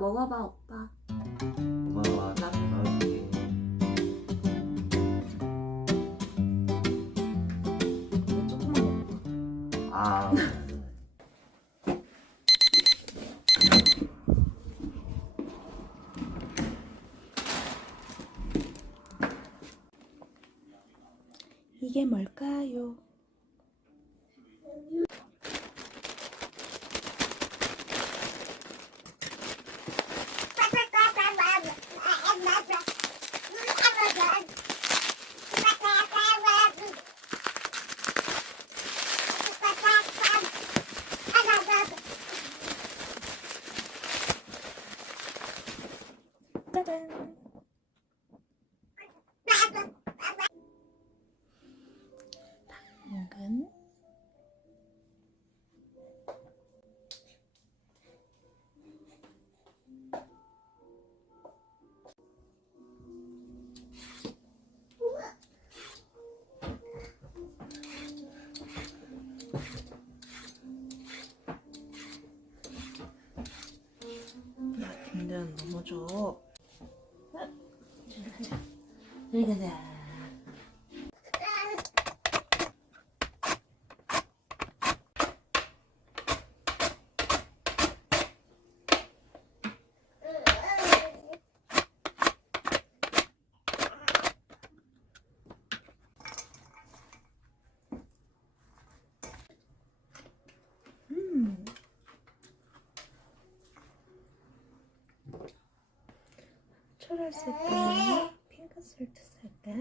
먹어봐 오빠. 고마워 이거 조금만 먹어봐. 아 이게 뭘까요? 당근. 야, 김대현 넘어져. 여기 가자. 음. 초록 쓸까? 핑크 솔트 쓸까?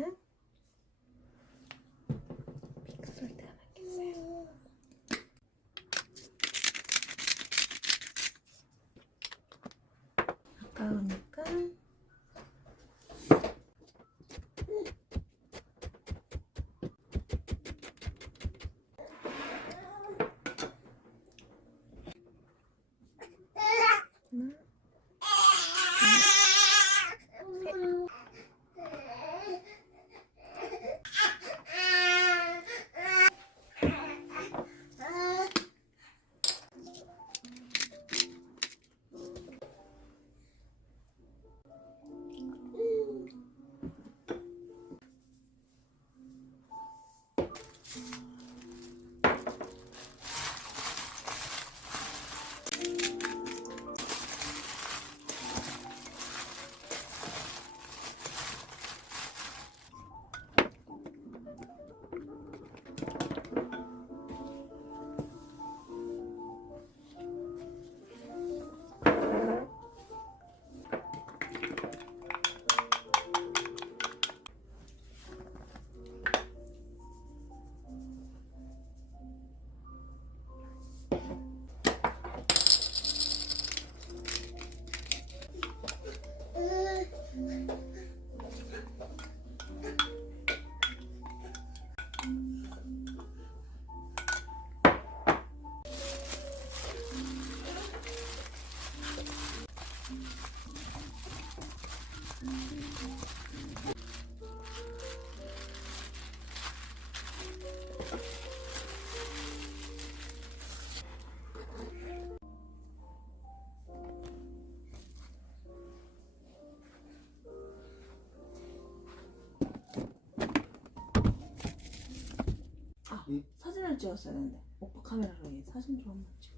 찍었어야 되는데 오빠 카메라로 이 사진 좀 한번 찍어.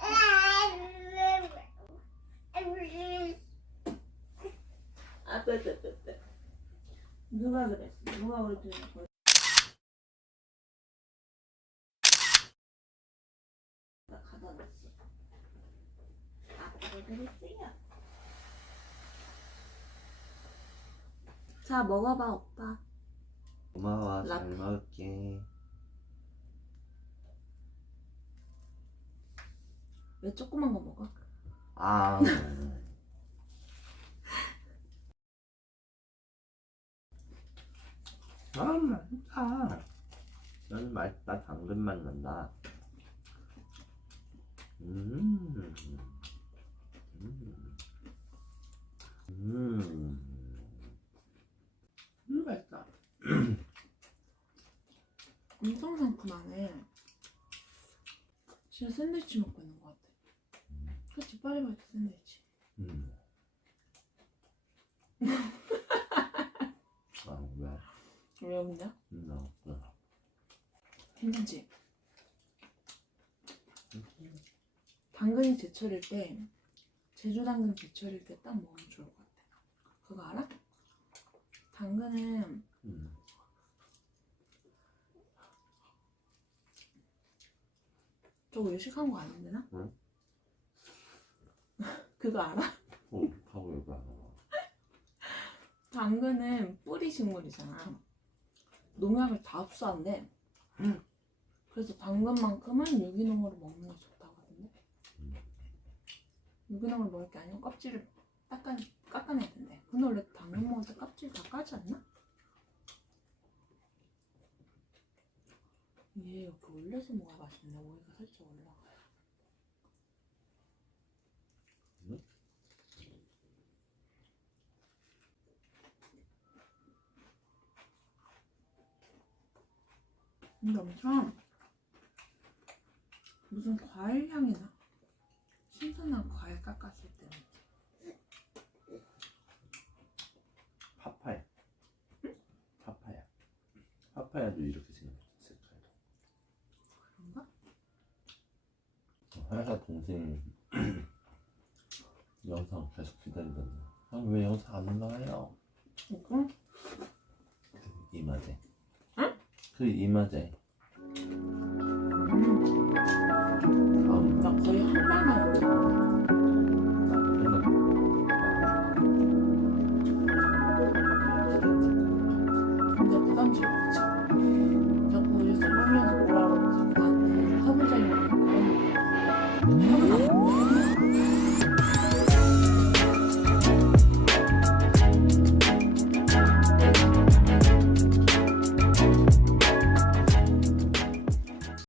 아. 누가 그랬어? 누가 우리 둘이 걸? 나 가다 놨어. 아빠가 그랬어요. 자, 먹어봐, 오빠. 고마워 잘 라떼. 먹을게 왜 조그만 거 먹어? 아 아, 맛있다. 너는 맛있다. 당근 맛 난다. 음. 음. 음. 음, 맛있다. 엄청 상큼하네. 진짜 샌드위치 먹고 있는 거 그치 파리바게트 샌드위치. 음. 아 왜? 왜 없냐? 음, 나 없어. 괜찮지? 당근이 제철일 때 제주 당근 제철일 때 딱 먹으면 좋을 것 같아. 그거 알아? 당근은 음. 저거 외식한 거 아닌데 나? 응? 그거 알아? 어, 하고 여기 안 와. 당근은 뿌리 식물이잖아. 농약을 다 흡수한대. 응. 그래서 당근만큼은 유기농으로 먹는 게 좋다고 하던데. 음. 유기농으로 먹을 게 아니고 껍질을 깎아, 깎아내야 된대. 근데 원래 당근 먹을 때 껍질 다 까지 않나? 얘 이렇게 올려서 먹어야 맛있네. 오이가 살짝 올라가요. 응? 근데 엄청 무슨 과일 향이 나. 신선한 과일 깎았을 때. 파파야. 파파야. 파파야도 이렇게 아직 영상 계속 기다리던데 아니 왜 영상 안 올라가요? 이거? 그 이마제 응? 그 이마제 음. 나 거의